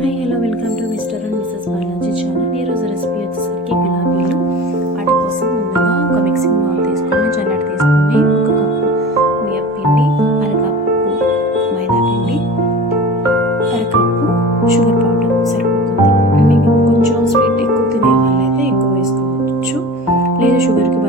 Hi hello welcome to mister and missus Balaji channel ఈరోజు recipe వచ్చేసరికి గులాబీలు. వాటి కోసం ముందుగా ఒక మిక్సింగ్ బౌల్ తీసుకొని జల్లెడ తీసుకొని ఒక కప్పు బియ్యం పిండి అరకప్పు మైదా పిండి అరకప్పు షుగర్ పౌడర్ సరిపోతుంది. మీకు కొంచెం స్వీట్ ఎక్కువ తినే వాళ్ళైతే ఎక్కువ వేసుకోవచ్చు. లేదు షుగర్కి